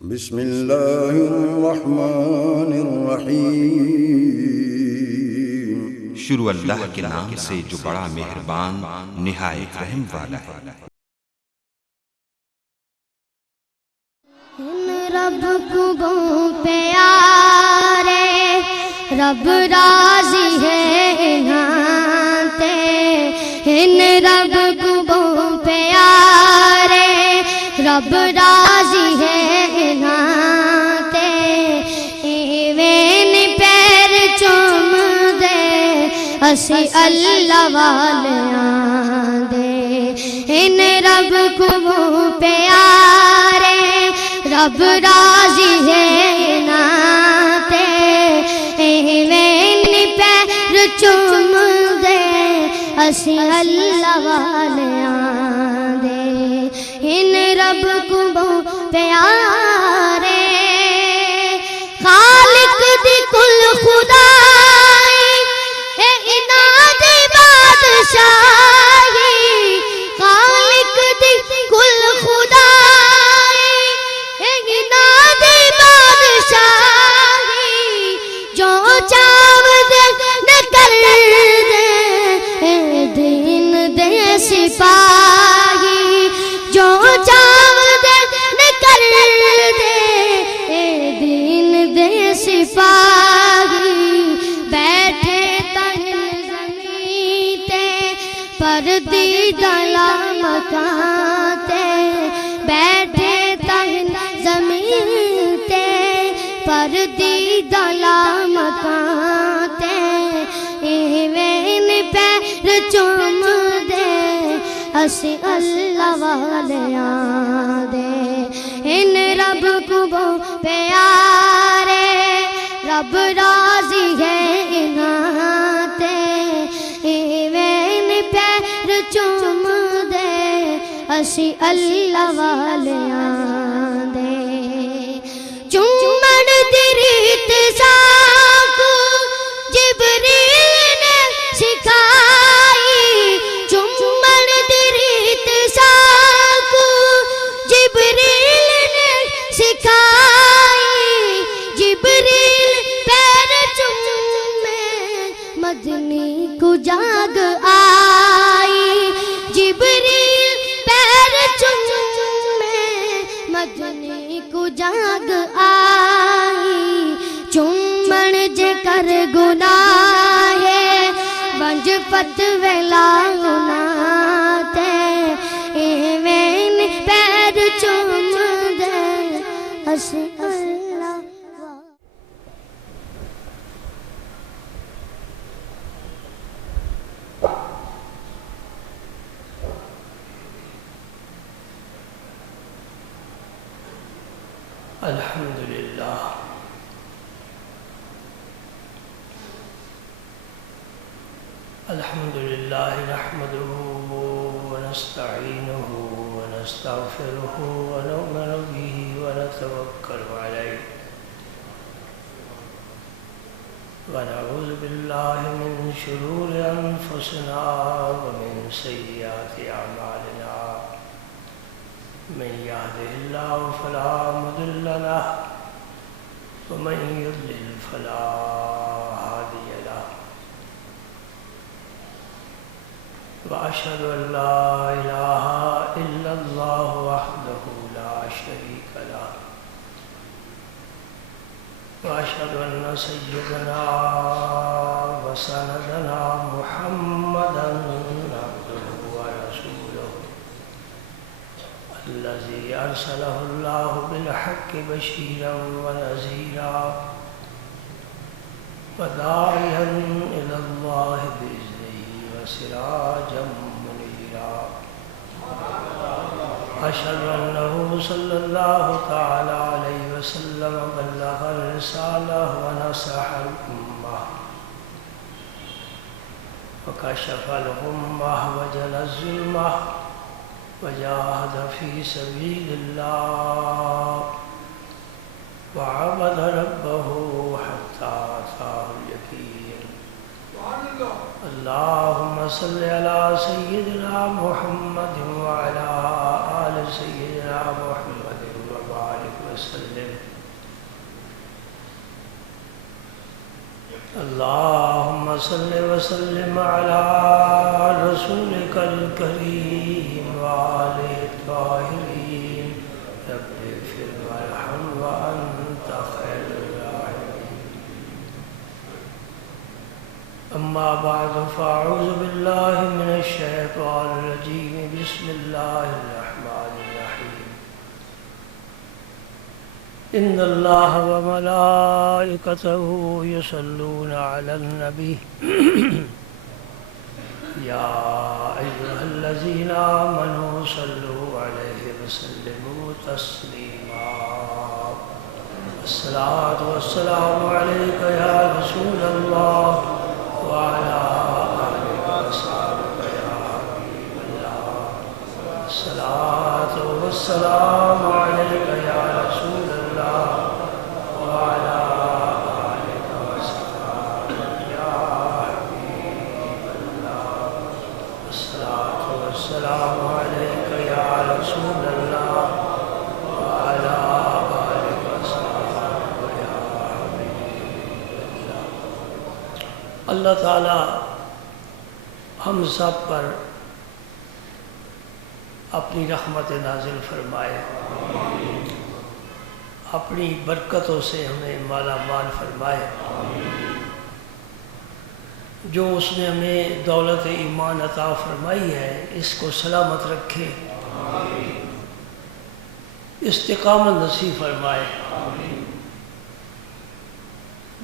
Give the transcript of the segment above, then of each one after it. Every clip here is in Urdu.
بسم اللہ الرحمن الرحیم۔ شروع اللہ کے نام سے جو بڑا مہربان نہایت رحم والا ہے۔ رب کو پیارے رب راضی ہے نہاتے، ان رب کو پیارے رب راضی ہے نہاتے، ایویں پیر چوم دے اسی اللہ والیاں دے، ان رب کو پیارے رب راضی ہے ناتے، ایویں پیر چوم دے اسی اللہ والیاں دے، ان رب کو پیارے خالق دی کل خدائی اے اناد بادشاہی، خالق دی کل خدائی اے اناد بادشاہی، جو چاو دے نہ کر دے اے دین دے سپاہی، جو چاو دے نہ کر دے اے دین دے سپاہی، بیٹھے تہن زمین تے پردیدہ مکان تے، بیٹھے تہن زمین تے پردیدہ مکان تے، ایویں پیر چوم دے اسی اللہ والیاں دے، ان رب کو پیارے رب راضی ہے نہاتے، ایویں پیر چوم دے اسی اللہ والیاں دے، چومن دی ریت ساکو جبریل نے سکھائی، چومن دی ریت ساکو جبریل نے سکھائی، جبریل پیر چومے مدنی کو جاگ آئی، جبریل پیر چومے مدنی کو جاگ آئی، چومن جے کر گناہ ونج فتوے لاتے، ایویں پیر چوم دے اسی اللہ۔ الحمدللہ الحمدللہ نحمده ونستعینه ونستغفره ونؤمن به ونتوکل علیہ، ونعوذ باللہ من شرور انفسنا ومن سیئات اعمالنا، من يهده الله فلا مضل له ومن يضلل فلا هادي له، وأشهد أن لا إله إلا الله وحده لا شريك له، وأشهد أن سيدنا وسندنا محمدا عبده ورسوله الذي أرسله الله بالحق بشيرا ونذيرا وداعيا إلى الله بإذنه وسراجا منيرا، أشهد أنه صلى الله تعالى عليه وسلم بلغ الرسالة ونصح الأمة وكشف الغمة وجلى الظلمة وجاهد في سبيل الله وعبد ربه حتى أتاه اليقين، اللهم صل على سيدنا محمد وعلى آل سيدنا محمد وبارك وسلم اللهم صل وسلم على رسولك الكريم وآله الطاهرين رب اغفر وارحم وأنت خير الراحمين أما بعد فأعوذ بالله من الشيطان الرجيم بسم الله الرحمن الرحيم إن الله وملائكته يصلون على النبي يا أيها الذين آمنوا صلوا عليه وسلموا تسليما الصلاة والسلام عليك يا رسول الله وعلى آلك وصحبك يا حبيب الله الصلاة والسلام عليك يا رسول الله وعلى آلك وصحبك يا حبيب الله الصلاة والسلام عليك يا رسول الله وعلى آلك وصحبك يا حبيب الله اللہ تعالی ہم سب پر اپنی رحمت نازل فرمائے، اپنی برکتوں سے ہمیں مالا مال فرمائے، جو اس نے ہمیں دولت ایمان عطا فرمائی ہے اس کو سلامت رکھے، استقامت نصیب فرمائے،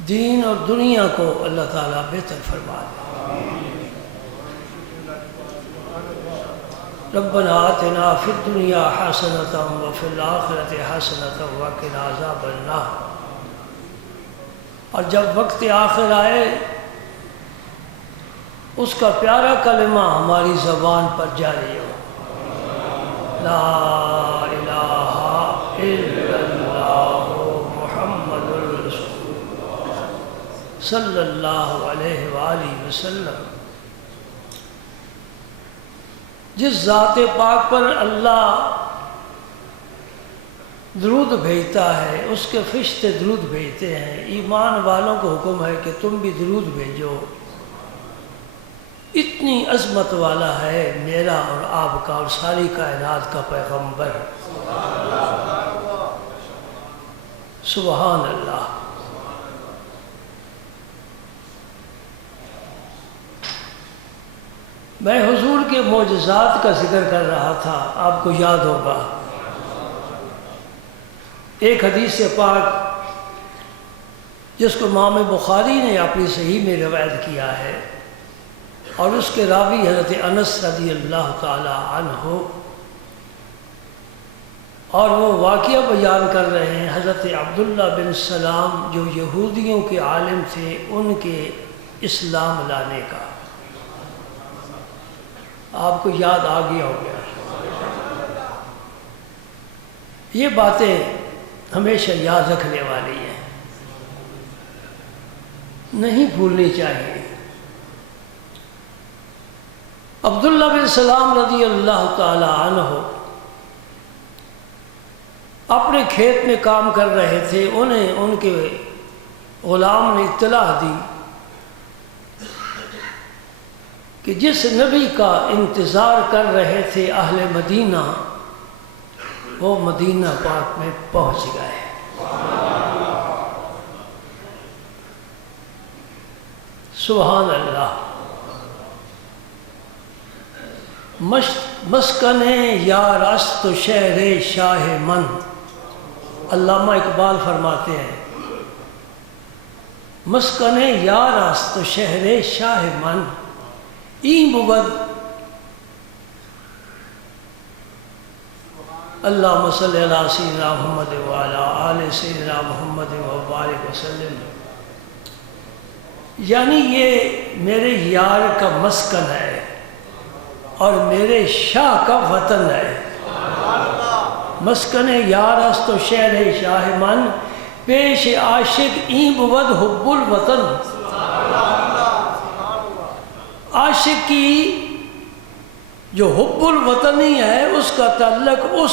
دین اور دنیا کو اللہ تعالیٰ بہتر فرما دے۔ ربنا آتنا فی الدنیا حسنۃ وفی الآخرۃ حسنۃ وقنا عذاب النار۔ اور جب وقت آخر آئے اس کا پیارا کلمہ ہماری زبان پر جاری ہو، لا الہ الا اللہ محمد الرسول صلی اللہ علیہ وآلہ وسلم۔ جس ذات پاک پر اللہ درود بھیجتا ہے اس کے فرشتے درود بھیجتے ہیں، ایمان والوں کو حکم ہے کہ تم بھی درود بھیجو۔ اتنی عظمت والا ہے میرا اور آپ کا اور ساری کائنات کا پیغمبر، سبحان اللہ۔ میں حضور کے معجزات کا ذکر کر رہا تھا، آپ کو یاد ہوگا ایک حدیث پاک جس کو امام بخاری نے اپنی صحیح میں روایت کیا ہے، اور اس کے راوی حضرت انس رضی اللہ تعالی عنہ، اور وہ واقعہ بیان کر رہے ہیں حضرت عبداللہ بن سلام جو یہودیوں کے عالم تھے، ان کے اسلام لانے کا۔ آپ کو یاد آ گیا ہو گیا۔ یہ باتیں ہمیشہ یاد رکھنے والی ہیں، نہیں بھولنی چاہیے۔ عبداللہ بن سلام رضی اللہ تعالی عنہ اپنے کھیت میں کام کر رہے تھے، انہیں ان کے غلام نے اطلاع دی کہ جس نبی کا انتظار کر رہے تھے اہل مدینہ، وہ مدینہ پاک میں پہنچ گئے۔ سبحان اللہ۔ مسکن یار است شہر شاہ من، علامہ اقبال فرماتے ہیں مسکن یار است شہر شاہ من، این بود اللہم صلی علی سیدنا محمد وعلی آل سیدنا محمد وبارک وسلم۔ یعنی یہ میرے یار کا مسکن ہے اور میرے شاہ کا وطن ہے۔ مسکن یار است و شہر شاہ من، پیش عاشق این بود حب الوطن۔ عاشق کی جو حب الوطنی ہے اس کا تعلق اس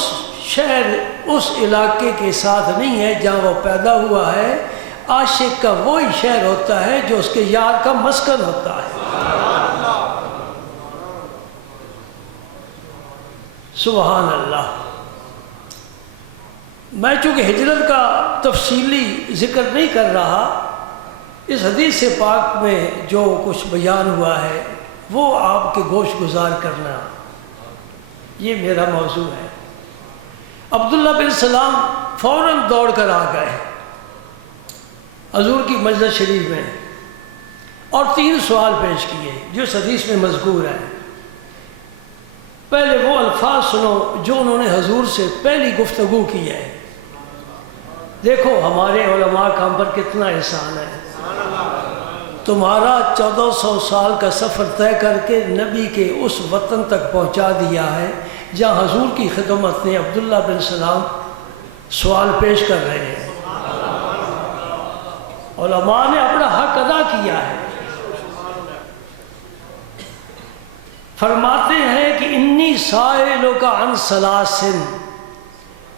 شہر اس علاقے کے ساتھ نہیں ہے جہاں وہ پیدا ہوا ہے، عاشق کا وہی شہر ہوتا ہے جو اس کے یار کا مسکن ہوتا ہے۔ سبحان اللہ۔ میں چونکہ ہجرت کا تفصیلی ذکر نہیں کر رہا، اس حدیث پاک میں جو کچھ بیان ہوا ہے وہ آپ کے گوش گزار کرنا، یہ میرا موضوع ہے۔ عبداللہ بن سلام فوراً دوڑ کر آ گئے حضور کی مجلس شریف میں اور 3 سوال پیش کیے جو اس حدیث میں مذکور ہیں۔ پہلے وہ الفاظ سنو جو انہوں نے حضور سے پہلی گفتگو کی ہے۔ دیکھو ہمارے علماء کا ہم پر کتنا احسان ہے۔ تمہارا 1400 سال کا سفر طے کر کے نبی کے اس وطن تک پہنچا دیا ہے جہاں حضور کی خدمت میں عبداللہ بن سلام سوال پیش کر رہے ہیں۔ علماء نے اپنا حق ادا کیا ہے۔ فرماتے ہیں کہ انی سائلک عن ثلاثن،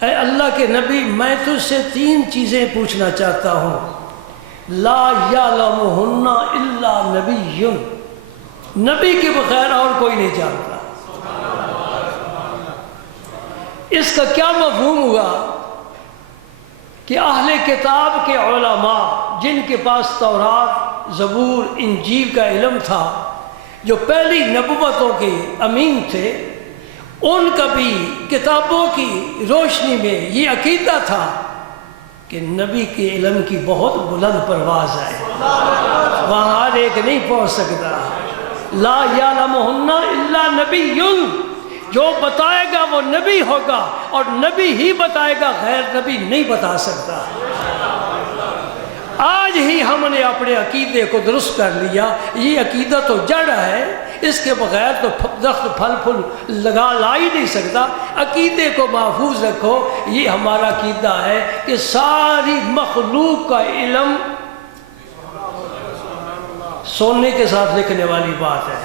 اے اللہ کے نبی میں تجھ سے 3 چیزیں پوچھنا چاہتا ہوں، لا یعلمہن الا نبی، نبی کے بغیر اور کوئی نہیں جانتا۔ اس کا کیا مفہوم ہوا کہ اہل کتاب کے علماء جن کے پاس تورات، زبور، انجیل کا علم تھا، جو پہلی نبوتوں کے امین تھے، ان کا بھی کتابوں کی روشنی میں یہ عقیدہ تھا کہ نبی کے علم کی بہت بلند پرواز ہے، وہاں ہر ایک نہیں پہنچ سکتا۔ لا یعلمہن الا نبی، جو بتائے گا وہ نبی ہوگا اور نبی ہی بتائے گا، غیر نبی نہیں بتا سکتا۔ آج ہی ہم نے اپنے عقیدے کو درست کر لیا، یہ عقیدہ تو جڑ ہے، اس کے بغیر تو درخت پھل پھل لا ہی نہیں سکتا۔ عقیدے کو محفوظ رکھو، یہ ہمارا عقیدہ ہے کہ ساری مخلوق کا علم سونے کے ساتھ لکھنے والی بات ہے۔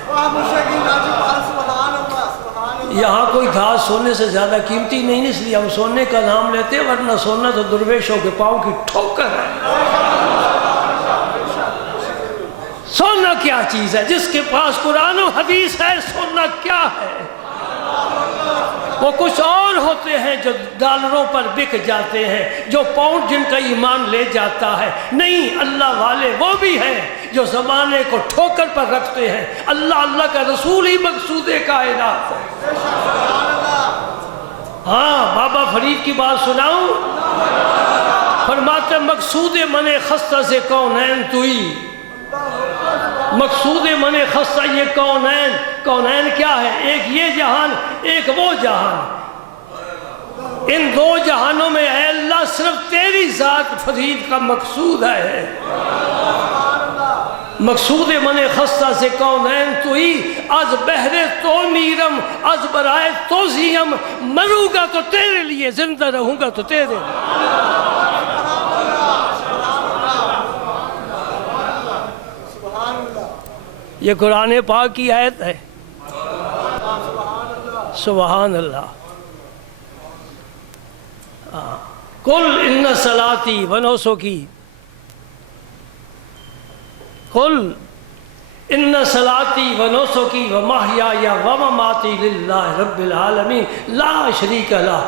یہاں کوئی گھاس سونے سے زیادہ قیمتی نہیں، اس لیے ہم سونے کا نام لیتے ہیں، ورنہ سونا تو درویشوں کے پاؤں کی ٹھوکر ہے۔ سونا کیا چیز ہے؟ جس کے پاس قرآن و حدیث ہے، سونا کیا ہے؟ وہ کچھ اور ہوتے ہیں جو ڈالروں پر بک جاتے ہیں، جو پاؤنڈ جن کا ایمان لے جاتا ہے۔ نہیں، اللہ والے وہ بھی ہیں جو زمانے کو ٹھوکر پر رکھتے ہیں۔ اللہ کا رسول ہی مقصود کائنات ہے۔ ہاں، بابا فرید کی بات سناؤں؟ فرماتے مقصود من خستہ سے کونین توئی، مقصود من خستہ یہ کونین۔ کونین کیا ہے؟ ایک یہ جہان، ایک وہ جہان۔ ان 2 جہانوں میں اے اللہ صرف تیری ذات فرید کا مقصود ہے۔ مقصود من خستہ سے کونین توئی، از بہر تو میرم، از برائے تو زیم، مروں گا تو تیرے لیے، زندہ رہوں گا تو تیرے لیے۔ یہ قرآن پاک کی آیت ہے۔ سبحان اللہ۔ قل ان صلاتی و نسکی، قل ان صلاتی و نسکی و محیای و مماتی للہ رب العالمین لا شریک لہ۔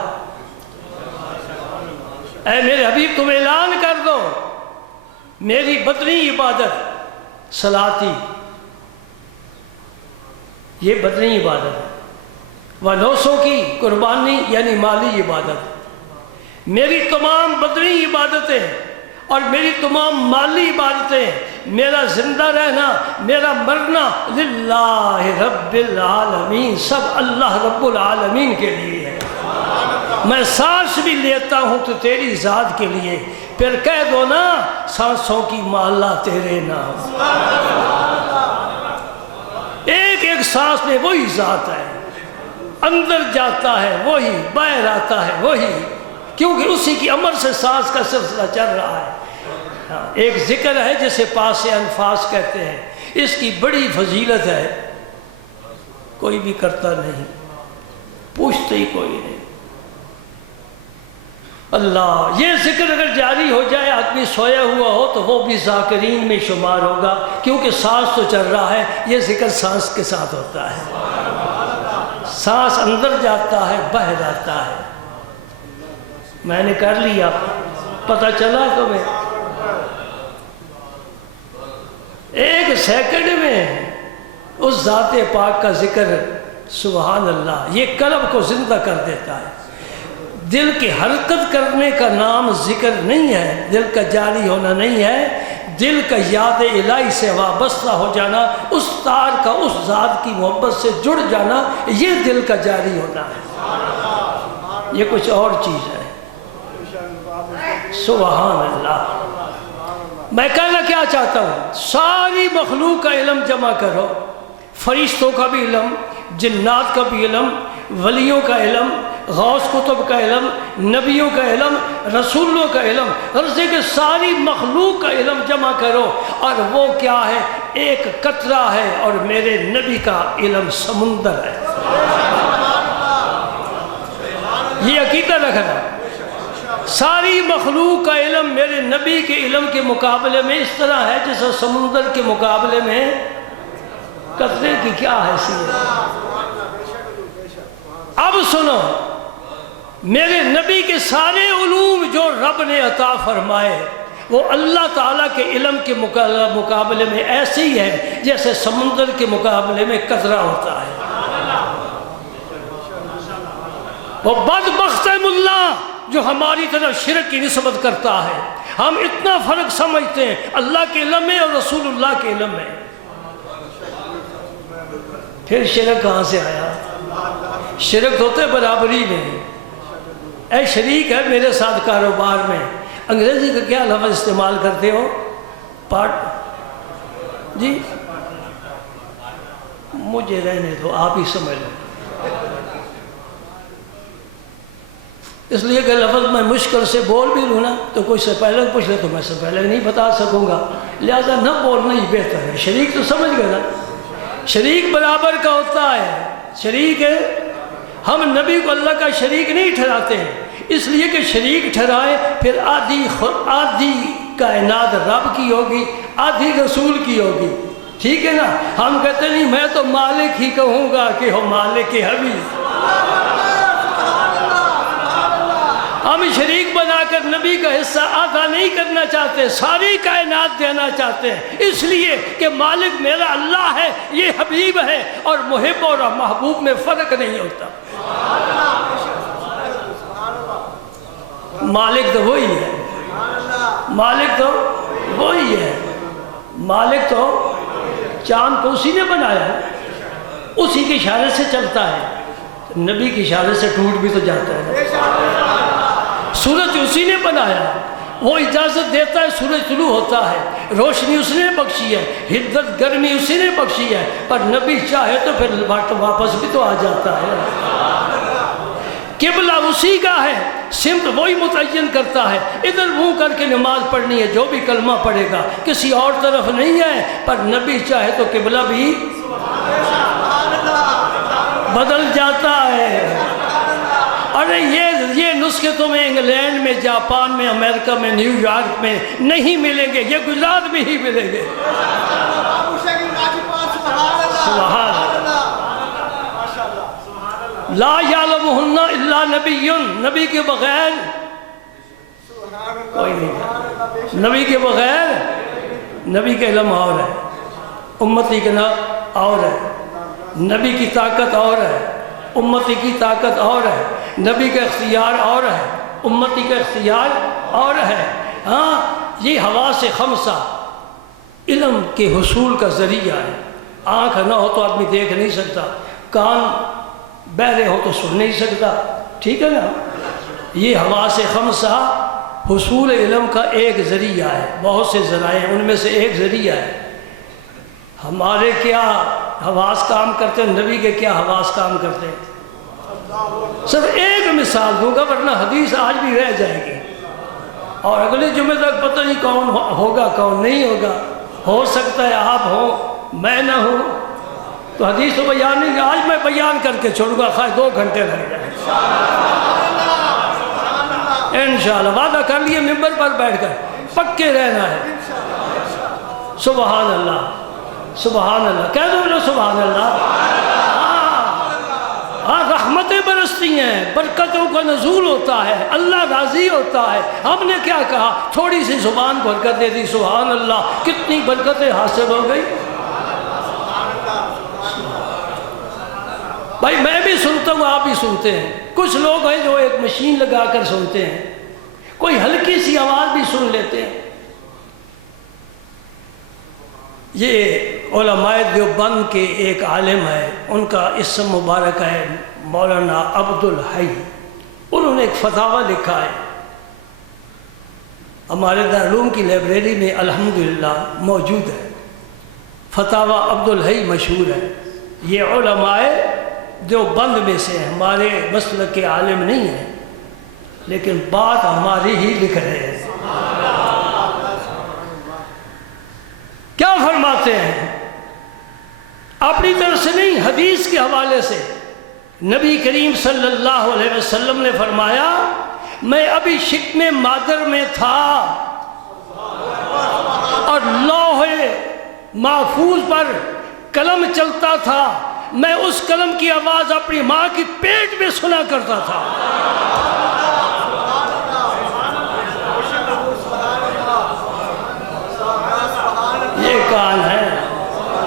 اے میرے حبیب تم اعلان کر دو، میری بدنی عبادت، صلاتی یہ بدنی عبادت ہے، ونوسوں کی قربانی یعنی مالی عبادت، میری تمام بدنی عبادتیں اور میری تمام مالی عبادتیں، میرا زندہ رہنا، میرا مرنا، للہ رب العالمین، سب اللہ رب العالمین کے لیے ہے۔ میں سانس بھی لیتا ہوں تو تیری ذات کے لیے، پھر کہہ دو نا سانسوں کی مالا تیرے نام۔ ایک ایک سانس میں وہی ذات ہے، اندر جاتا ہے وہی، باہر آتا ہے وہی، کیونکہ اسی کی امر سے سانس کا سلسلہ چل رہا ہے۔ ایک ذکر ہے جسے پاس انفاس کہتے ہیں، اس کی بڑی فضیلت ہے، کوئی بھی کرتا نہیں، پوچھتے ہی کوئی نہیں۔ اللہ، یہ ذکر اگر جاری ہو جائے، آدمی سویا ہوا ہو تو وہ بھی ذاکرین میں شمار ہوگا، کیونکہ سانس تو چل رہا ہے، یہ ذکر سانس کے ساتھ ہوتا ہے، سانس اندر جاتا ہے باہر آتا ہے۔ میں نے کر لیا، پتہ چلا تمہیں؟ ایک سیکنڈ میں اس ذات پاک کا ذکر، سبحان اللہ، یہ قلب کو زندہ کر دیتا ہے۔ دل کی حرکت کرنے کا نام ذکر نہیں ہے، دل کا جاری ہونا نہیں ہے، دل کا یاد الہی سے وابستہ ہو جانا، اس تار کا اس ذات کی محبت سے جڑ جانا، یہ دل کا جاری ہونا ہے، یہ کچھ اور چیز ہے۔ سبحان اللہ۔ میں کہنا کیا چاہتا ہوں، ساری مخلوق کا علم جمع کرو، فرشتوں کا بھی علم، جنات کا بھی علم، ولیوں کا علم، غوث کتب کا علم، نبیوں کا علم، رسولوں کا علم، غرض کہ ساری مخلوق کا علم جمع کرو، اور وہ کیا ہے؟ ایک قطرہ ہے، اور میرے نبی کا علم سمندر ہے۔ یہ عقیدہ رکھنا، ساری مخلوق کا علم میرے نبی کے علم کے مقابلے میں اس طرح ہے جیسا سمندر کے مقابلے میں قطرے کی کیا حیثیت ہے۔ اب سنو، میرے نبی کے سارے علوم جو رب نے عطا فرمائے وہ اللہ تعالیٰ کے علم کے مقابلے میں ایسے ہی ہے جیسے سمندر کے مقابلے میں قطرہ ہوتا ہے۔ وہ بدبخت ملا جو ہماری طرف شرک کی نسبت کرتا ہے، ہم اتنا فرق سمجھتے ہیں اللہ کے علم میں اور رسول اللہ کے علم میں، پھر شرک کہاں سے آیا؟ شرک ہوتے برابری میں، اے شریک ہے میرے ساتھ کاروبار میں، انگریزی کا کیا لفظ استعمال کرتے ہو؟ پارٹ جی، مجھے رہنے دو، آپ ہی سمجھ لو، اس لیے کہ لفظ میں مشکل سے بول بھی لوں نا تو کوئی سے پہلے پوچھ لے تو میں سے پہلے نہیں بتا سکوں گا، لہذا نہ بولنا ہی بہتر ہے۔ شریک تو سمجھ گئے نا، شریک برابر کا ہوتا ہے، شریک ہے، ہم نبی کو اللہ کا شریک نہیں ٹھہراتے ہیں، اس لیے کہ شریک ٹھہرائے پھر آدھی کائنات رب کی ہوگی، آدھی رسول کی ہوگی، ٹھیک ہے نا؟ ہم کہتے نہیں میں تو مالک ہی کہوں گا کہ ہو مالک حبیب، ہم شریک بنا کر نبی کا حصہ آدھا نہیں کرنا چاہتے، ساری کائنات دینا چاہتے ہیں، اس لیے کہ مالک میرا اللہ ہے، یہ حبیب ہے، اور محب اور محبوب میں فرق نہیں ہوتا، مالک تو وہی ہے، مالک تو وہی ہے، مالک تو چاند کو اسی نے بنایا ہے، اسی کے اشارے سے چلتا ہے، نبی کے اشارے سے ٹوٹ بھی تو جاتا ہے، سورج اسی نے بنایا، وہ اجازت دیتا ہے سورج طلوع ہوتا ہے، روشنی اس نے بخشی ہے، حدت گرمی اسی نے بخشی ہے، پر نبی چاہے تو پھر واپس بھی تو آ جاتا ہے، قبلہ اسی کا ہے، سمت وہی متعین کرتا ہے، ادھر منہ کر کے نماز پڑھنی ہے، جو بھی کلمہ پڑھے گا کسی اور طرف نہیں ہے، پر نبی چاہے تو قبلہ بھی بدل جاتا ہے۔ ارے یہ نسخے تمہیں انگلینڈ میں، جاپان میں، امریکہ میں، نیو یارک میں نہیں ملیں گے، یہ گجرات میں ہی ملیں گے۔ سبحان اللہ، لا یعلمہن الا نبی، نبی کے بغیر کوئی نہیں، نبی کے بغیر، نبی کا علم اور ہے، امتی کا نام اور ہے، نبی کی طاقت اور ہے، امتی کی طاقت اور ہے، نبی کا اختیار اور ہے، امتی کا اختیار اور ہے۔ ہاں، یہ حواس خمسہ علم کے حصول کا ذریعہ ہے، آنکھ نہ ہو تو آدمی دیکھ نہیں سکتا، کان بہرے ہو تو سن نہیں سکتا، ٹھیک ہے نا؟ یہ حواس خمسہ حصول علم کا ایک ذریعہ ہے، بہت سے ذرائع ہیں، ان میں سے ایک ذریعہ ہے۔ ہمارے کیا حواس کام کرتے ہیں، نبی کے کیا حواس کام کرتے ہیں؟ صرف ایک مثال دوں گا ورنہ حدیث آج بھی رہ جائے گی، اور اگلے جمعے تک پتہ نہیں کون ہوگا کون نہیں ہوگا، ہو سکتا ہے آپ ہوں میں نہ ہوں، تو حدیث تو بیان نہیں، آج میں بیان کر کے چھوڑوں گا، خواہ 2 گھنٹے لگ جائیں۔ انشاءاللہ وعدہ کر لیے ممبر پر بیٹھ کر پکے رہنا ہے. سبحان اللہ سبحان اللہ کہہ دو سبحان اللہ. ہاں رحمتیں برستی ہیں، برکتوں کا نزول ہوتا ہے، اللہ راضی ہوتا ہے. ہم نے کیا کہا؟ تھوڑی سی زبان برکت دے دی، سبحان اللہ، کتنی برکتیں حاصل ہو گئی. بھائی میں بھی سنتا ہوں، آپ بھی سنتے ہیں. کچھ لوگ ہیں جو ایک مشین لگا کر سنتے ہیں، کوئی ہلکی سی آواز بھی سن لیتے ہیں. یہ علماء دیوبند کے ایک عالم ہے، ان کا اسم مبارک ہے مولانا عبدالحی. انہوں نے ایک فتاویٰ لکھا ہے، ہمارے دارالعلوم کی لائبریری میں الحمدللہ موجود ہے. فتاویٰ عبدالحی مشہور ہے. یہ علماء دیوبند میں سے ہمارے مسلک کے عالم نہیں ہیں، لیکن بات ہماری ہی لکھ رہے ہیں. کیا فرماتے ہیں؟ اپنی طرف سے نہیں، حدیث کے حوالے سے نبی کریم صلی اللہ علیہ وسلم نے فرمایا، میں ابھی شکم مادر میں تھا اور لوح محفوظ پر قلم چلتا تھا، میں اس قلم کی آواز اپنی ماں کی پیٹ میں سنا کرتا تھا. یہ کان ہے،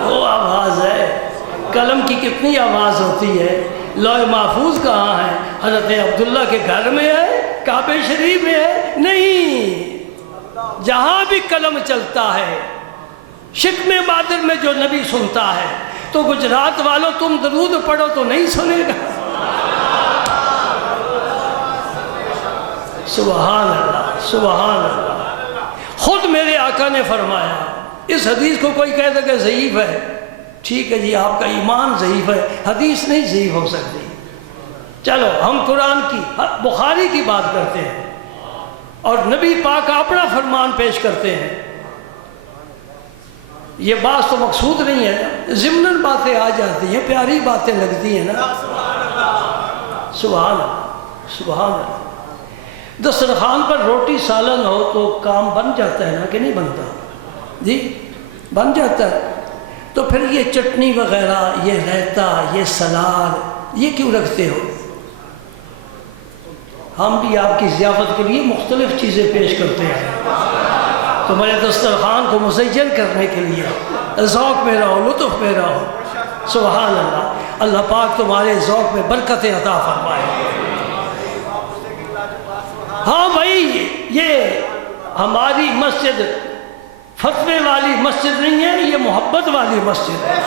وہ آواز ہے. قلم کی کتنی آواز ہوتی ہے. لوح محفوظ کہاں ہے؟ حضرت عبداللہ کے گھر میں ہے؟ کعبہ شریف میں ہے؟ نہیں. جہاں بھی قلم چلتا ہے، شکم مادر میں جو نبی سنتا ہے، تو گجرات والوں تم درود پڑھو تو نہیں سنے گا. سبحان اللہ سبحان اللہ. خود میرے آقا نے فرمایا. اس حدیث کو کوئی کہتا کہ ضعیف ہے، ٹھیک ہے جی، آپ کا ایمان ضعیف ہے، حدیث نہیں ضعیف ہو سکتی. چلو ہم قرآن کی بخاری کی بات کرتے ہیں اور نبی پاک کا اپنا فرمان پیش کرتے ہیں. یہ بات تو مقصود نہیں ہے، ضمناً باتیں آ جاتی ہیں، پیاری باتیں لگتی ہیں نا. سبحان اللہ سبحان اللہ. دسترخوان پر روٹی سالن ہو تو کام بن جاتا ہے نا کہ نہیں بنتا؟ جی بن جاتا ہے. تو پھر یہ چٹنی وغیرہ، یہ رائتا، یہ سلاد، یہ کیوں رکھتے ہو؟ ہم بھی آپ کی ضیافت کے لیے مختلف چیزیں پیش کرتے ہیں، تمہارے دسترخوان کو مزین کرنے کے لیے، ذوق میں رہو، لطف میں رہو. سبحان اللہ. اللہ پاک تمہارے ذوق میں برکتیں عطا فرمائے. ہاں بھائی، یہ ہماری مسجد فتوے والی مسجد نہیں ہے، یہ محبت والی مسجد ہے.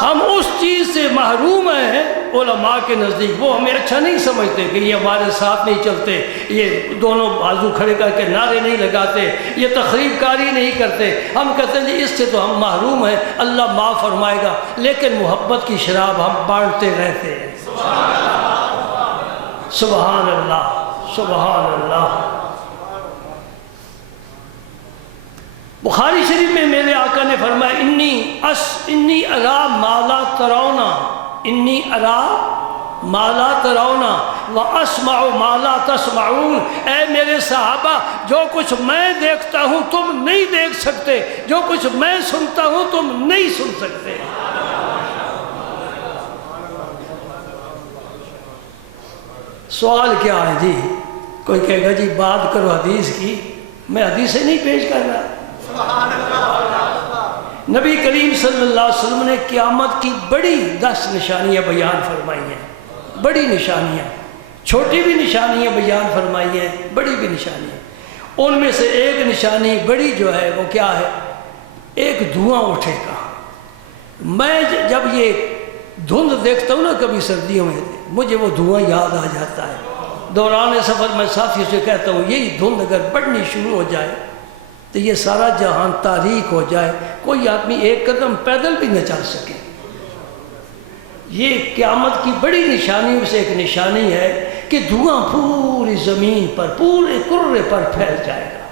ہم اس چیز سے محروم ہیں علماء کے نزدیک. وہ ہمیں اچھا نہیں سمجھتے کہ یہ ہمارے ساتھ نہیں چلتے، یہ دونوں بازو کھڑے کر کے نعرے نہیں لگاتے، یہ تقریب کاری نہیں کرتے. ہم کہتے ہیں جی اس سے تو ہم محروم ہیں، اللہ معاف فرمائے گا، لیکن محبت کی شراب ہم بانٹتے رہتے ہیں. سبحان اللہ سبحان اللہ. بخاری شریف میں میرے آقا نے فرمایا، انی ارا ما لا ترون، انی ارا ما لا ترون واسمع ما لا تسمعون. اے میرے صحابہ، جو کچھ میں دیکھتا ہوں تم نہیں دیکھ سکتے، جو کچھ میں سنتا ہوں تم نہیں سن سکتے. سوال کیا ہے جی؟ کوئی کہے گا جی بات کرو حدیث کی، میں حدیثیں نہیں پیش کر رہا. نبی کریم صلی اللہ علیہ وسلم نے قیامت کی بڑی 10 نشانیاں بیان فرمائی ہیں. بڑی نشانیاں، چھوٹی بھی نشانیاں بیان فرمائی ہیں، بڑی بھی نشانیاں. ان میں سے ایک نشانی بڑی جو ہے وہ کیا ہے؟ ایک دھواں اٹھے گا. میں جب یہ دھند دیکھتا ہوں نا کبھی سردیوں میں، مجھے وہ دھواں یاد آ جاتا ہے. دوران سفر میں ساتھیوں سے کہتا ہوں، یہی دھند اگر بڑھنی شروع ہو جائے تو یہ سارا جہان تاریک ہو جائے، کوئی آدمی ایک قدم پیدل بھی نہ چل سکے. یہ قیامت کی بڑی نشانیوں سے ایک نشانی ہے کہ دھواں پوری زمین پر، پورے کرے پر پھیل جائے گا.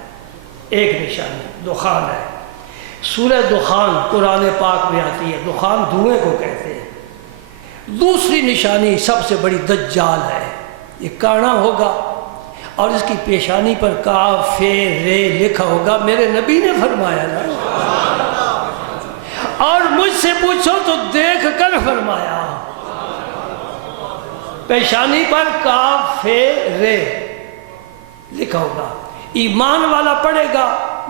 ایک نشانی دخان ہے. سورہ دخان قرآن پاک میں آتی ہے، دخان دھوئیں کو کہتے ہیں. دوسری نشانی سب سے بڑی دجال ہے. یہ کانا ہوگا اور اس کی پیشانی پر کاف فے رے لکھا ہوگا. میرے نبی نے فرمایا نا, اور مجھ سے پوچھو تو دیکھ کر فرمایا. پیشانی پر کاف فے رے لکھا ہوگا. ایمان والا پڑھے گا,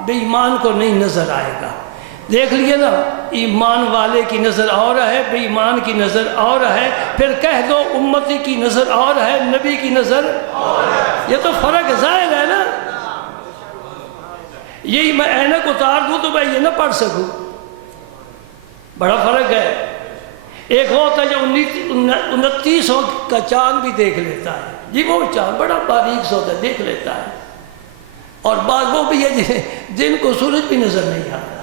بے ایمان کو نہیں نظر آئے گا. دیکھ لیے نا, ایمان والے کی نظر اور ہے, بے ایمان کی نظر اور ہے. پھر کہہ دو امتی کی نظر اور ہے, نبی کی نظر اور ہے. یہ تو فرق ظاہر ہے نا. یہی میں اینک اتار دوں تو میں یہ نہ پڑھ سکوں, بڑا فرق ہے. ایک ہوتا ہے جو 2900 کا چاند بھی دیکھ لیتا ہے, جی وہ چاند بڑا باریک سا ہوتا ہے, دیکھ لیتا ہے. اور بعض وہ بھی ہے جن کو سورج بھی نظر نہیں آتا.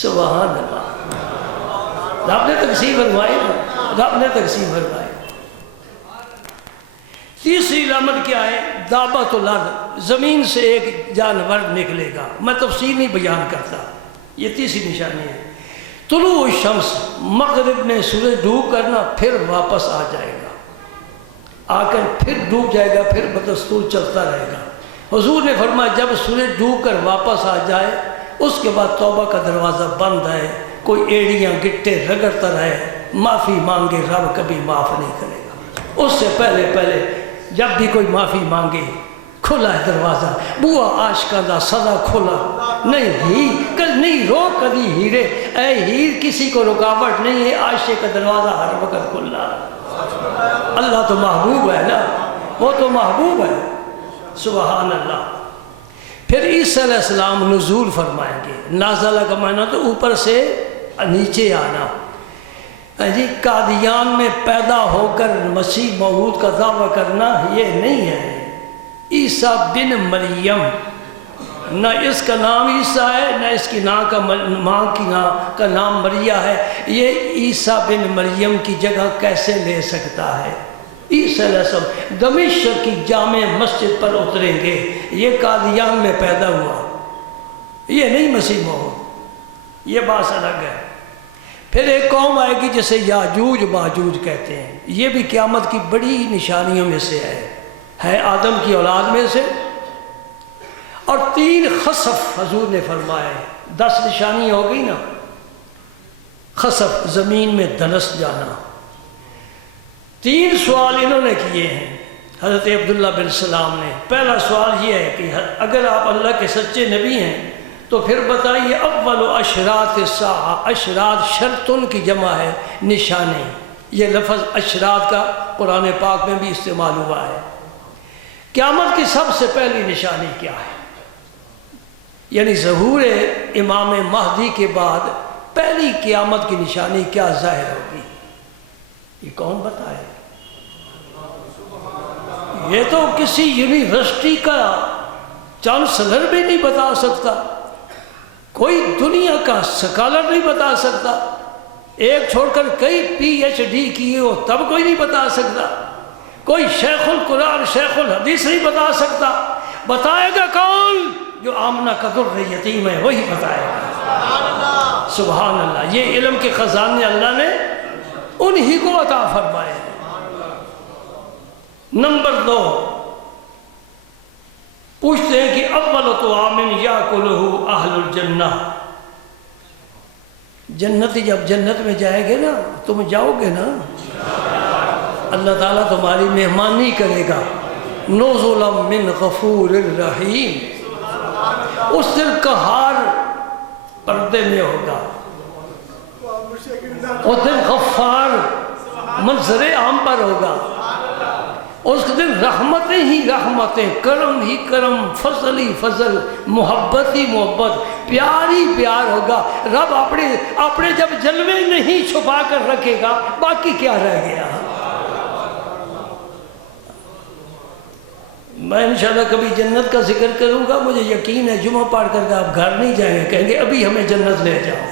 سبحان اللہ. رب نے تقسیم فرمائی, رب نے تقسیم فرمائی. تیسری علامت کیا ہے؟ دابۃ الارض, زمین سے ایک جانور نکلے گا. میں تفصیل نہیں بیان کرتا, یہ تیسری نشانی ہے. طلوع الشمس, مغرب نے سورج ڈوب کرنا, پھر واپس آ جائے گا, آ کر پھر ڈوب جائے گا, پھر بدستور چلتا رہے گا. حضور نے فرمایا جب سورج ڈوب کر واپس آ جائے اس کے بعد توبہ کا دروازہ بند ہے. کوئی ایڑیاں گٹے رگڑتا رہے, معافی مانگے, رب کبھی معاف نہیں کرے گا. اس سے پہلے جب بھی کوئی معافی مانگے, کھلا ہے دروازہ, بوا عاشقاں دا سدا کھلا, نہیں رو کدی ہیرے, اے ہیر کسی کو رکاوٹ نہیں ہے, عاشق کا دروازہ ہر وقت کھلا. اللہ تو محبوب ہے نا, وہ تو محبوب ہے. سبحان اللہ. پھر عیسیٰ علیہ السلام نزول فرمائیں گے. نازلہ کا معنی تو اوپر سے نیچے آنا. جی قادیان میں پیدا ہو کر مسیح موعود کا دعویٰ کرنا یہ نہیں ہے. عیسیٰ بن مریم, نہ اس کا نام عیسیٰ ہے, نہ اس کی ماں کی کا نام مریہ ہے. یہ عیسیٰ بن مریم کی جگہ کیسے لے سکتا ہے؟ عیسیٰ علیہ السلام دمشق کی جامع مسجد پر اتریں گے. یہ قادیان میں پیدا ہوا, یہ نہیں مسیح موعود, یہ بات الگ ہے. پھر ایک قوم آئے گی جسے یاجوج ماجوج کہتے ہیں. یہ بھی قیامت کی بڑی نشانیوں میں سے ہے آدم کی اولاد میں سے. اور 3 خسف حضور نے فرمائے. 10 نشانی ہو گئی نا. خسف, زمین میں دنس جانا. 3 سوال انہوں نے کیے ہیں حضرت عبداللہ بن سلام نے. پہلا سوال یہ ہے کہ اگر آپ اللہ کے سچے نبی ہیں تو پھر بتائیے اول اشراط الساعہ. اشراط شرطن کی جمع ہے, نشانے. یہ لفظ اشراط کا قرآن پاک میں بھی استعمال ہوا ہے. قیامت کی سب سے پہلی نشانی کیا ہے؟ یعنی ظہور امام مہدی کے بعد پہلی قیامت کی نشانی کیا ظاہر ہوگی؟ یہ کون بتائے؟ یہ تو کسی یونیورسٹی کا چانسلر بھی نہیں بتا سکتا, کوئی دنیا کا سکالر نہیں بتا سکتا, ایک چھوڑ کر کئی PhD کیے ہو تب کوئی نہیں بتا سکتا, کوئی شیخ القرآن شیخ الحدیث نہیں بتا سکتا. بتائے گا کون؟ جو آمنہ کا در یتیم ہے وہی بتائے گا. سبحان اللہ. یہ علم کے خزانے اللہ نے انہی کو عطا فرمائے. نمبر 2 پوچھتے ہیں کہ اول طعام یاکلہ اہل الجنہ. جنتی جب جنت میں جائے گے نا, تم جاؤ گے نا, اللہ تعالیٰ تمہاری مہمانی کرے گا. نزلا من غفور الرحیم. اس دن قہار پردے میں ہوگا, اس دن غفار منظر عام پر ہوگا. اس دن رحمتیں ہی رحمتیں, کرم ہی کرم, فضل ہی فضل, محبت ہی محبت, پیار ہی پیار ہوگا. رب اپنے جب جلوے نہیں چھپا کر رکھے گا باقی کیا رہ گیا؟ میں انشاءاللہ کبھی جنت کا ذکر کروں گا. مجھے یقین ہے جمعہ پڑھ کر کے آپ گھر نہیں جائیں گے, کہیں گے ابھی ہمیں جنت لے جاؤ.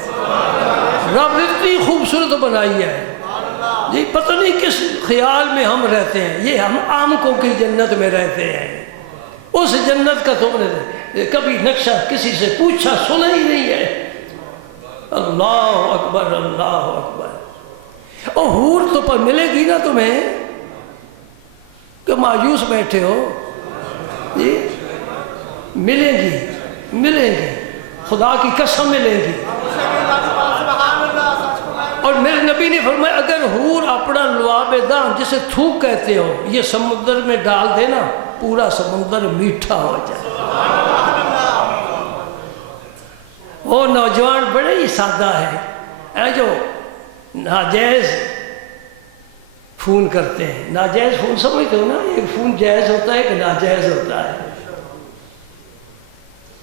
رب اتنی خوبصورت بنائی ہے جی, پتہ نہیں کس خیال میں ہم رہتے ہیں. یہ ہم آمکوں کی جنت میں رہتے ہیں. اس جنت کا تم نے کبھی نقشہ کسی سے پوچھا سنا ہی نہیں ہے. اللہ اکبر اللہ اکبر. اور حور تو پر ملے گی نا تمہیں, کہ مایوس بیٹھے ہو جی؟ ملیں گی خدا کی قسم ملیں گی. اور میرے نبی نے فرمایا اگر حور اپنا لعاب دان جسے تھوک کہتے ہو یہ سمندر میں ڈال دینا پورا سمندر میٹھا ہو جائے. وہ نوجوان بڑے ہی سادہ ہے جو ناجائز فون کرتے ہیں. ناجائز فون سمجھتے ہو نا, ایک فون جائز ہوتا ہے ایک ناجائز ہوتا ہے.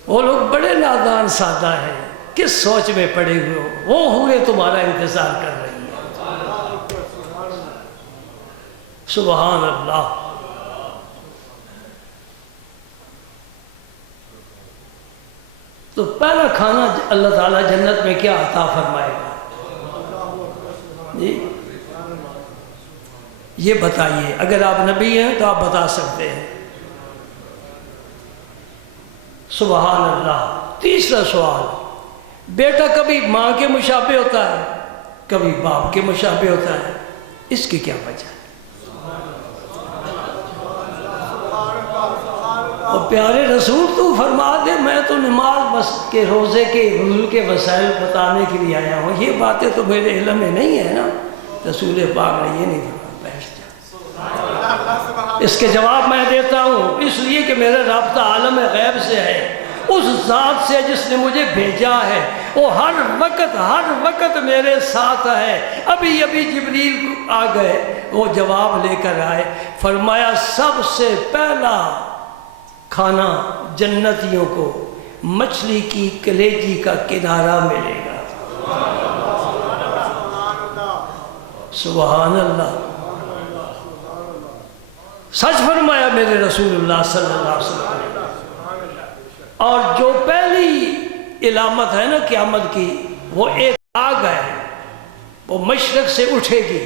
وہ لوگ بڑے نادان سادہ ہیں, کس سوچ میں پڑے ہوئے ہو. وہ حوریں تمہارا انتظار کر رہی ہیں. سبحان اللہ. تو پہلا کھانا اللہ تعالیٰ جنت میں کیا عطا فرمائے گا جی؟ یہ بتائیے. اگر آپ نبی ہیں تو آپ بتا سکتے ہیں. سبحان اللہ. تیسرا سوال, بیٹا کبھی ماں کے مشابہ ہوتا ہے کبھی باپ کے مشابہ ہوتا ہے, اس کی کیا وجہ ہے؟ اور پیارے رسول تو فرما دے میں تو نماز بس کے روزے کے وضو کے وسائل بتانے کے لیے آیا ہوں. یہ باتیں تو میرے علم میں نہیں ہے نا. رسول پاک نے یہ نہیں فرمایا بیٹھ جا. اس کے جواب میں دیتا ہوں, اس لیے کہ میرا رابطہ عالم غیب سے ہے, اس ذات سے جس نے مجھے بھیجا ہے. وہ ہر وقت میرے ساتھ ہے. ابھی جبریل آ گئے, وہ جواب لے کر آئے. فرمایا سب سے پہلا کھانا جنتیوں کو مچھلی کی کلیجی کا کنارہ ملے گا. سبحان اللہ. سچ فرمایا میرے رسول اللہ صلی اللہ علیہ وسلم نے. اور جو پہلی علامت ہے نا قیامت کی, وہ ایک آگ ہے, وہ مشرق سے اٹھے گی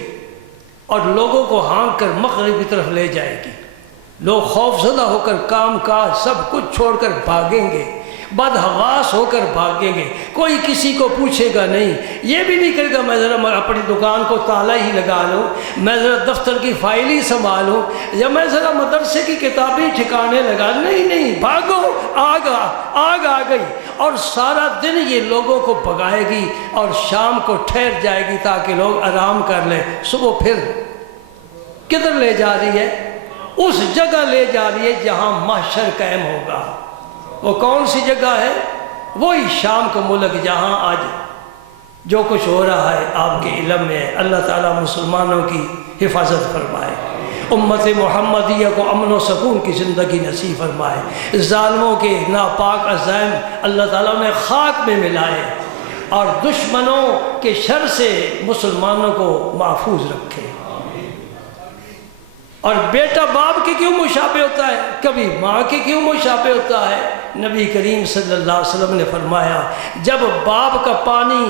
اور لوگوں کو ہانک کر مغرب کی طرف لے جائے گی. لوگ خوف زدہ ہو کر کام کاج سب کچھ چھوڑ کر بھاگیں گے, بدحواس ہو کر بھاگیں گے. کوئی کسی کو پوچھے گا نہیں. یہ بھی نہیں کرے گا میں ذرا اپنی دکان کو تالا ہی لگا لوں, میں ذرا دفتر کی فائل ہی سنبھالوں, یا میں ذرا مدرسے کی کتابیں ٹھکانے لگا. نہیں, بھاگو, آگ آ گئی. اور سارا دن یہ لوگوں کو بھگائے گی اور شام کو ٹھہر جائے گی تاکہ لوگ آرام کر لیں. صبح پھر کدھر لے جا رہی ہے؟ اس جگہ لے جا رہی ہے جہاں محشر قائم ہوگا. وہ کون سی جگہ ہے؟ وہی شام کا ملک جہاں آج جو کچھ ہو رہا ہے آپ کے علم میں. اللہ تعالیٰ مسلمانوں کی حفاظت فرمائے, امت محمدیہ کو امن و سکون کی زندگی نصیب فرمائے. ظالموں کے ناپاک عزائم اللہ تعالیٰ نے خاک میں ملائے, اور دشمنوں کے شر سے مسلمانوں کو محفوظ رکھے. اور بیٹا باپ کے کیوں مشابہ ہوتا ہے, کبھی ماں کے کیوں مشابہ ہوتا ہے؟ نبی کریم صلی اللہ علیہ وسلم نے فرمایا جب باپ کا پانی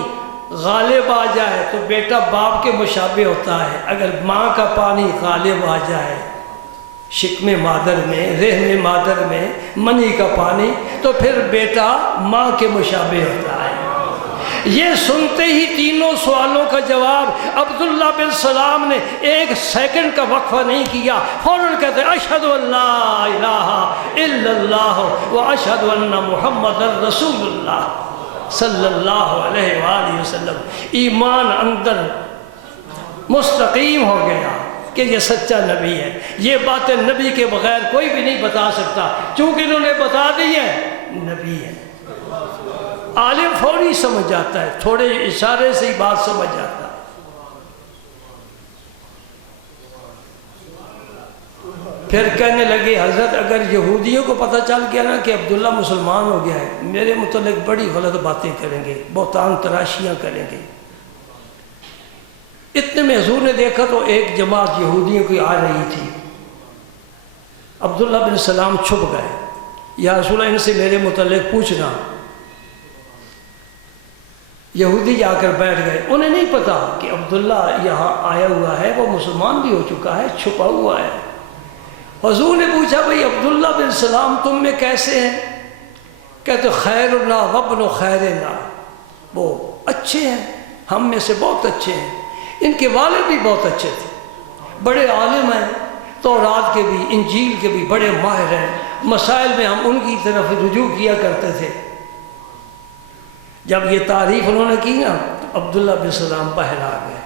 غالب آ جائے تو بیٹا باپ کے مشابہ ہوتا ہے. اگر ماں کا پانی غالب آ جائے شکم مادر میں, رحم مادر میں, منی کا پانی, تو پھر بیٹا ماں کے مشابہ ہوتا ہے. یہ سنتے ہی تینوں سوالوں کا جواب عبداللہ بن سلام نے ایک سیکنڈ کا وقفہ نہیں کیا, فوراً کہتے اشہد ان لا الہ الا اللہ و اشہد ان محمد رسول اللہ صلی اللہ علیہ وآلہ وسلم. ایمان اندر مستقیم ہو گیا کہ یہ سچا نبی ہے. یہ باتیں نبی کے بغیر کوئی بھی نہیں بتا سکتا, چونکہ انہوں نے بتا دی ہے نبی ہے. عالم فوری سمجھ جاتا ہے, تھوڑے اشارے سے ہی بات سمجھ جاتا ہے. پھر کہنے لگے حضرت اگر یہودیوں کو پتہ چل گیا نا کہ عبداللہ مسلمان ہو گیا ہے, میرے متعلق بڑی غلط باتیں کریں گے, بہتان تراشیاں کریں گے. اتنے میں حضور نے دیکھا تو ایک جماعت یہودیوں کی آ رہی تھی. عبداللہ بن سلام چھپ گئے, یا رسول اللہ ان سے میرے متعلق پوچھنا. یہودی جا کر بیٹھ گئے. انہیں نہیں پتا کہ عبداللہ یہاں آیا ہوا ہے, وہ مسلمان بھی ہو چکا ہے, چھپا ہوا ہے. حضور نے پوچھا بھئی عبداللہ بن سلام تم میں کیسے ہیں؟ کہتے خیرنا وابن خیرنا, وہ اچھے ہیں, ہم میں سے بہت اچھے ہیں. ان کے والد بھی بہت اچھے تھے, بڑے عالم ہیں, تورات کے بھی انجیل کے بھی بڑے ماہر ہیں، مسائل میں ہم ان کی طرف رجوع کیا کرتے تھے۔ جب یہ تعریف انہوں نے کی نا، عبداللہ بن سلام باہر آ گئے،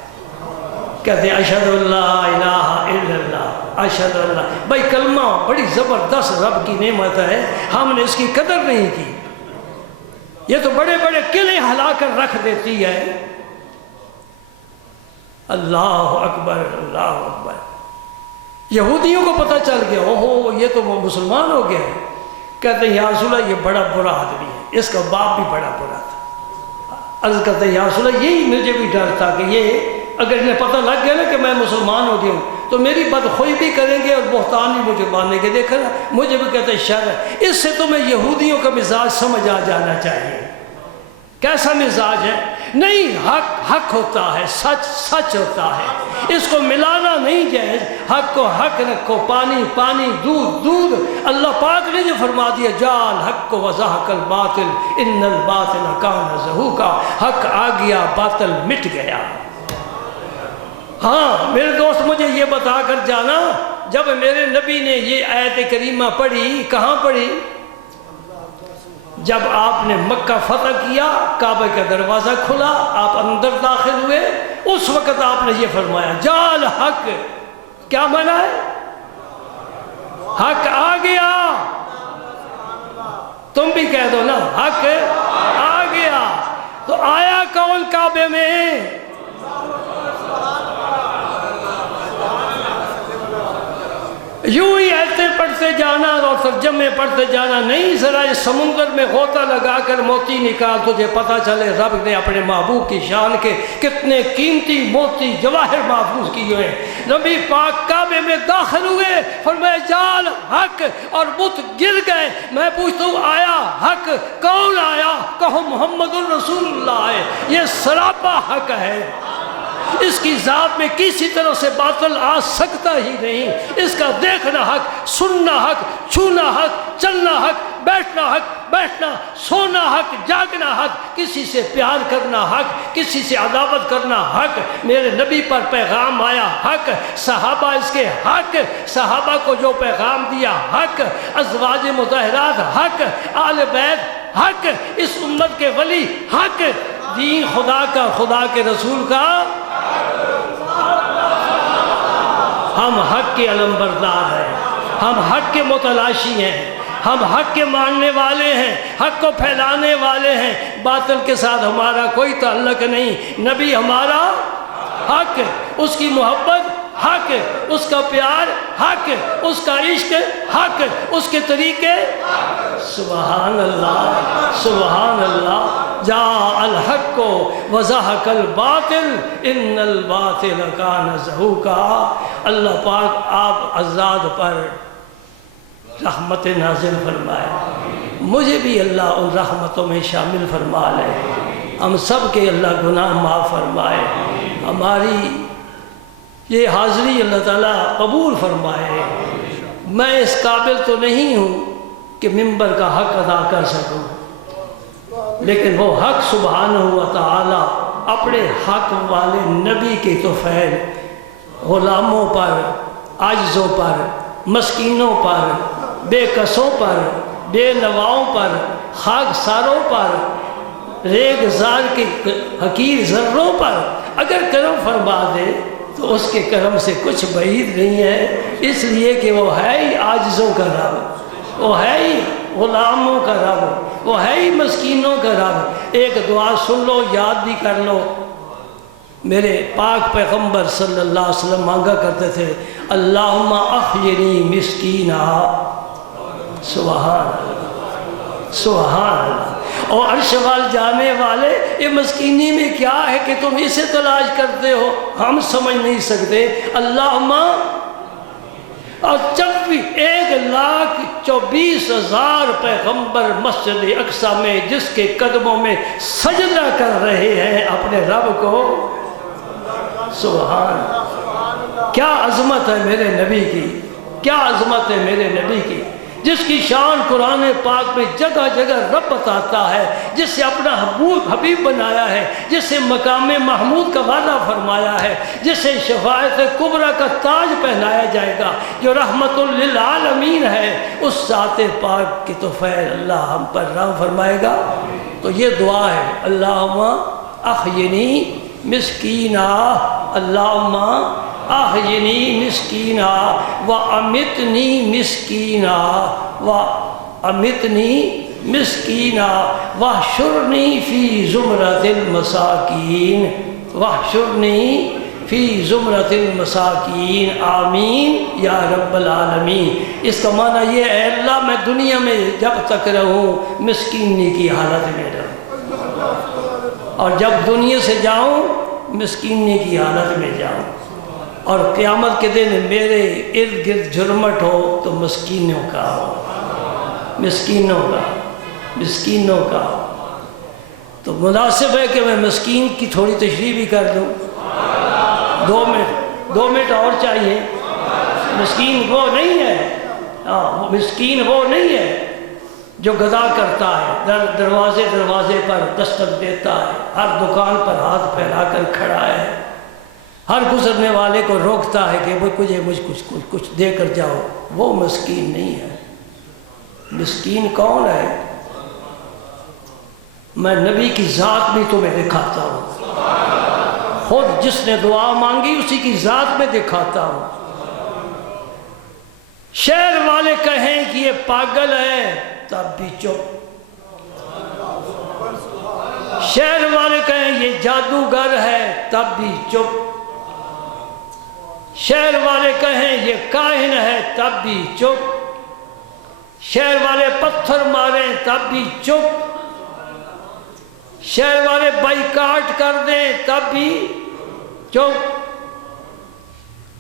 کہتے ہیں اشہد اللہ الہ الا اللہ، اشہد اللہ۔ بھائی کلمہ بڑی زبردست رب کی نعمت ہے، ہم نے اس کی قدر نہیں کی، یہ تو بڑے بڑے قلعے ہلا کر رکھ دیتی ہے۔ اللہ اکبر اللہ اکبر۔ یہودیوں کو پتہ چل گیا، اوہو یہ تو مسلمان ہو گیا ہے۔ کہتے ہیں یا رسول اللہ یہ بڑا برا آدمی ہے، اس کا باپ بھی بڑا برا تھا۔ عرض کرتے ہیں یا رسول اللہ یہی مجھے بھی ڈر تھا کہ یہ اگر انہیں پتہ لگ گیا نا کہ میں مسلمان ہو گیا ہوں تو میری بدخوئی بھی کریں گے اور بہتان بھی مجھے باندھیں گے۔ دیکھا نا مجھے بھی کہتے ہیں شر ہے، اس سے تمہیں یہودیوں کا مزاج سمجھ آ جانا چاہیے۔ کیسا مزاج ہے؟ نہیں، حق حق ہوتا ہے، سچ سچ ہوتا ہے، اس کو ملانا نہیں جائز۔ حق کو حق رکھو، پانی پانی، دودھ دودھ۔ اللہ پاک نے جو فرما دیا جال حق کو وضاحق الباطل ان الباطل کان زہوقا، حق آ گیا باطل مٹ گیا۔ ہاں میرے دوست مجھے یہ بتا کر جانا، جب میرے نبی نے یہ آیت کریمہ پڑھی، کہاں پڑھی؟ جب آپ نے مکہ فتح کیا، کعبہ کا دروازہ کھلا، آپ اندر داخل ہوئے، اس وقت آپ نے یہ فرمایا جال حق۔ کیا معنی ہے؟ حق آ گیا۔ تم بھی کہہ دو نا حق آ گیا۔ تو آیا کون کعبے میں؟ یوں ہی ایسے پڑھتے جانا اور ترجمے پڑھتے جانا نہیں، ذرا اس سمندر میں غوطہ لگا کر موتی نکال، تجھے پتہ چلے رب نے اپنے محبوب کی شان کے کتنے قیمتی موتی جواہر محفوظ کیے ہوئے۔ نبی پاک کعبے میں داخل ہوئے، فرمایا جال حق، اور بت گر گئے۔ میں پوچھتا ہوں آیا حق؟ کون آیا؟ کہو محمد الرسول اللہ ہے، یہ سراپا حق ہے، اس کی ذات میں کسی طرح سے باطل آ سکتا ہی نہیں۔ اس کا دیکھنا حق، سننا حق، چھونا حق، چلنا حق، بیٹھنا حق، بیٹھنا، سونا حق، جاگنا حق، کسی سے پیار کرنا حق، کسی سے عداوت کرنا حق۔ میرے نبی پر پیغام آیا حق، صحابہ اس کے حق، صحابہ کو جو پیغام دیا حق، ازواج مطہرات حق، آل بیت حق، اس امت کے ولی حق، دین خدا کا، خدا کے رسول کا۔ ہم حق کے علمبردار ہیں، ہم حق کے متلاشی ہیں، ہم حق کے ماننے والے ہیں، حق کو پھیلانے والے ہیں۔ باطل کے ساتھ ہمارا کوئی تعلق نہیں۔ نبی ہمارا حق، اس کی محبت حق، اس کا پیار حق، اس کا عشق حق، اس کے طریقے۔ سبحان اللہ سبحان اللہ۔ جاء الحق وزهق الباطل ان الباطل کان زہوقا۔ اللہ پاک آپ عزاد پر رحمت نازل فرمائے، مجھے بھی اللہ ان رحمتوں میں شامل فرما لے، ہم سب کے اللہ گناہ معاف فرمائے، ہماری یہ حاضری اللہ تعالیٰ قبول فرمائے۔ میں اس قابل تو نہیں ہوں کہ منبر کا حق ادا کر سکوں، لیکن وہ حق سبحانہ و تعالی اپنے حق والے نبی کے طفیل غلاموں پر، عاجزوں پر، مسکینوں پر، بے کسوں پر، بے نواؤں پر، خاکساروں پر، ریگ زار کے حقیر ذروں پر اگر کرم فرما دے تو اس کے کرم سے کچھ بعید نہیں ہے، اس لیے کہ وہ ہے ہی عاجزوں کا رب، وہ ہے ہی غلاموں کا رب، وہ ہے ہی مسکینوں کا رب۔ ایک دعا سن لو، یاد بھی کر لو، میرے پاک پیغمبر صلی اللہ علیہ وسلم مانگا کرتے تھے اللہم احیینی مسکینا۔ سبحان اللہ سبحان اللہ۔ اور عرش وال جانے والے، یہ مسکینی میں کیا ہے کہ تم اسے تلاش کرتے ہو، ہم سمجھ نہیں سکتے۔ اللہم، اور جب بھی 1,24,000 پیغمبر مسجد اقصی میں جس کے قدموں میں سجدہ کر رہے ہیں اپنے رب کو، سبحان، کیا عظمت ہے میرے نبی کی، کیا عظمت ہے میرے نبی کی۔ جس کی شان قرآن پاک میں جگہ جگہ رب بتاتا ہے، جس سے اپنا حبیب بنایا ہے، جس سے مقام محمود کا وعدہ فرمایا ہے، جس سے شفاعت کبریٰ کا تاج پہنایا جائے گا، جو رحمت للعالمین ہے، اس ذات پاک کی تو فیض اللہ ہم پر رحم فرمائے گا۔ تو یہ دعا ہے، اللہم احینی مسکینہ، اللہم احینی مسکینہ وامیتنی مسکینہ وامیتنی مسکینہ واحشرنی فی زمرۃ المساکین واحشرنی فی زمرۃ المساکین، آمین یا رب العالمین۔ اس کا معنی یہ ہے، اللہ میں دنیا میں جب تک رہوں مسکینی کی حالت میں رہوں، اور جب دنیا سے جاؤں مسکینی کی حالت میں جاؤں، اور قیامت کے دن میرے ارد گرد جھرمٹ ہو تو مسکینوں کا ہو، مسکینوں کا۔ تو مناسب ہے کہ میں مسکین کی تھوڑی تشریح بھی کر دوں، 2 منٹ اور چاہیے۔ مسکین وہ نہیں ہے، مسکین وہ نہیں ہے جو گدا کرتا ہے، دروازے پر دستک دیتا ہے، ہر دکان پر ہاتھ پھیلا کر کھڑا ہے، ہر گزرنے والے کو روکتا ہے کہ مجھ کچھ دے کر جاؤ۔ وہ مسکین نہیں ہے۔ مسکین کون ہے؟ میں نبی کی ذات بھی تمہیں دکھاتا ہوں، خود جس نے دعا مانگی اسی کی ذات میں دکھاتا ہوں۔ شہر والے کہیں کہ یہ پاگل ہے، تب بھی چپ۔ شہر والے کہیں یہ جادوگر ہے، تب بھی چپ۔ شہر والے کہیں یہ کاہن ہے، تب بھی چپ۔ شہر والے پتھر ماریں، تب بھی چپ۔ شہر والے بائیکاٹ کر دیں، تب بھی چپ۔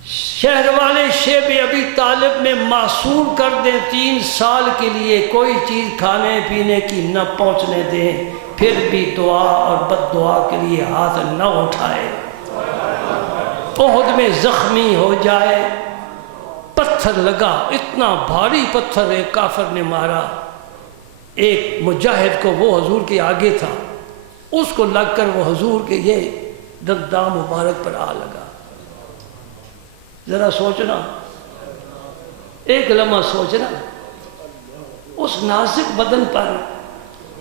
شہر والے شیب ابی طالب میں معصوم کر دیں، 3 سال کے لیے کوئی چیز کھانے پینے کی نہ پہنچنے دیں، پھر بھی دعا اور بد دعا کے لیے ہاتھ نہ اٹھائے۔ احد میں زخمی ہو جائے، پتھر لگا، اتنا بھاری پتھر ایک کافر نے مارا، ایک مجاہد کو، وہ حضور کے آگے تھا، اس کو لگ کر وہ حضور کے یہ دنداں مبارک پر آ لگا۔ ذرا سوچنا، ایک لمحہ سوچنا، اس نازک بدن پر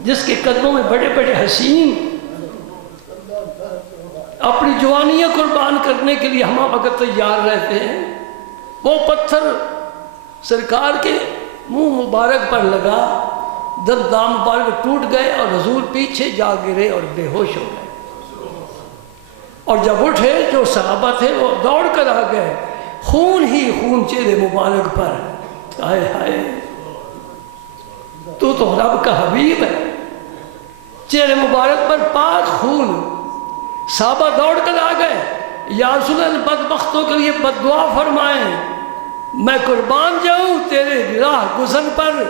جس کے قدموں میں بڑے بڑے حسین اپنی جوانیاں قربان کرنے کے لیے ہم وقت تیار رہتے ہیں، وہ پتھر سرکار کے منہ مبارک پر لگا، دنداں مبارک ٹوٹ گئے اور حضور پیچھے جا گرے اور بے ہوش ہو گئے۔ اور جب اٹھے جو صحابہ تھے وہ دوڑ کر آ گئے، خون ہی خون چہرے مبارک پر، ہائے ہائے تو رب کا حبیب ہے، چہرے مبارک پر پاک خون۔ صحابہ دوڑ کر آ گئے، یا رسول اللہ بدبختوں کے لیے بد دعا فرمائیں، میں قربان جاؤں تیرے راہ گزر پر۔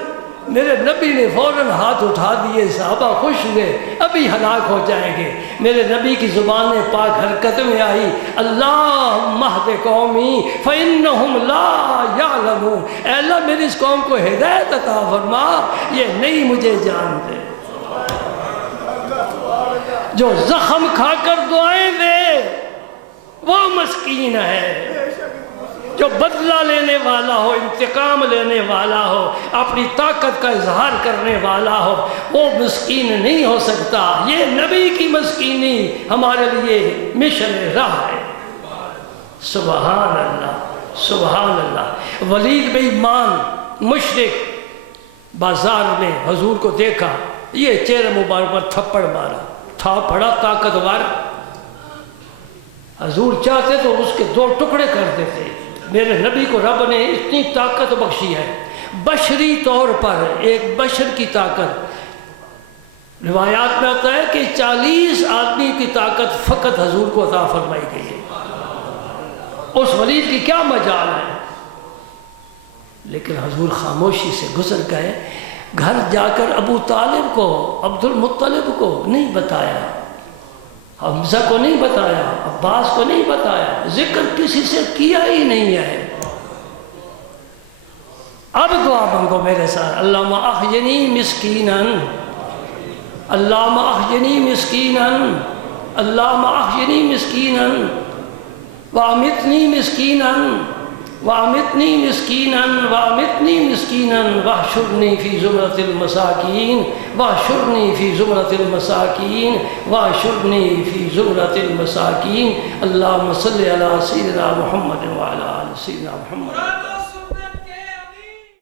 میرے نبی نے فوراً ہاتھ اٹھا دیے، صحابہ خوش ہوئے، ابھی ہلاک ہو جائیں گے۔ میرے نبی کی زبان پاک حرکت میں آئی، اللہم اہد قومی فإنہم لا یعلمون، اے اللہ میری اس قوم کو ہدایت عطا فرما، یہ نہیں مجھے جانتے۔ جو زخم کھا کر دعائیں دے وہ مسکین ہے، جو بدلہ لینے والا ہو، انتقام لینے والا ہو، اپنی طاقت کا اظہار کرنے والا ہو، وہ مسکین نہیں ہو سکتا۔ یہ نبی کی مسکینی ہمارے لیے مشن راہ ہے۔ سبحان اللہ، سبحان اللہ۔ ولید بن ایمان مشرک بازار میں حضور کو دیکھا، یہ چہرے مبارک پر تھپڑ مارا، تھا بڑا طاقتور، حضور چاہتے تو اس کے 2 ٹکڑے کر دیتے۔ میرے نبی کو رب نے اتنی طاقت بخشی ہے، بشری طور پر ایک بشر کی طاقت، روایات میں آتا ہے کہ 40 آدمی کی طاقت فقط حضور کو عطا فرمائی گئی ہے۔ اس ولید کی کیا مجال ہے، لیکن حضور خاموشی سے گزر گئے۔ گھر جا کر ابو طالب کو، عبد المطلب کو نہیں بتایا، حمزہ کو نہیں بتایا، عباس کو نہیں بتایا، ذکر کسی سے کیا ہی نہیں ہے۔ اب دعا مانگو میرے ساتھ، اللہم احینی مسکیناً، اللہم احینی مسکیناً، اللہم احینی مسکیناً وامیتنی مسکیناً وامیتنی مسکیناً وامیتنی مسکیناً واحشرنی فی زمرۃ المساکین واحشرنی فی زمرۃ المساکین واحشرنی فی زمرۃ المساکین۔ اللہم صلی علی سیدنا محمد وعلی آل سیدنا محمد۔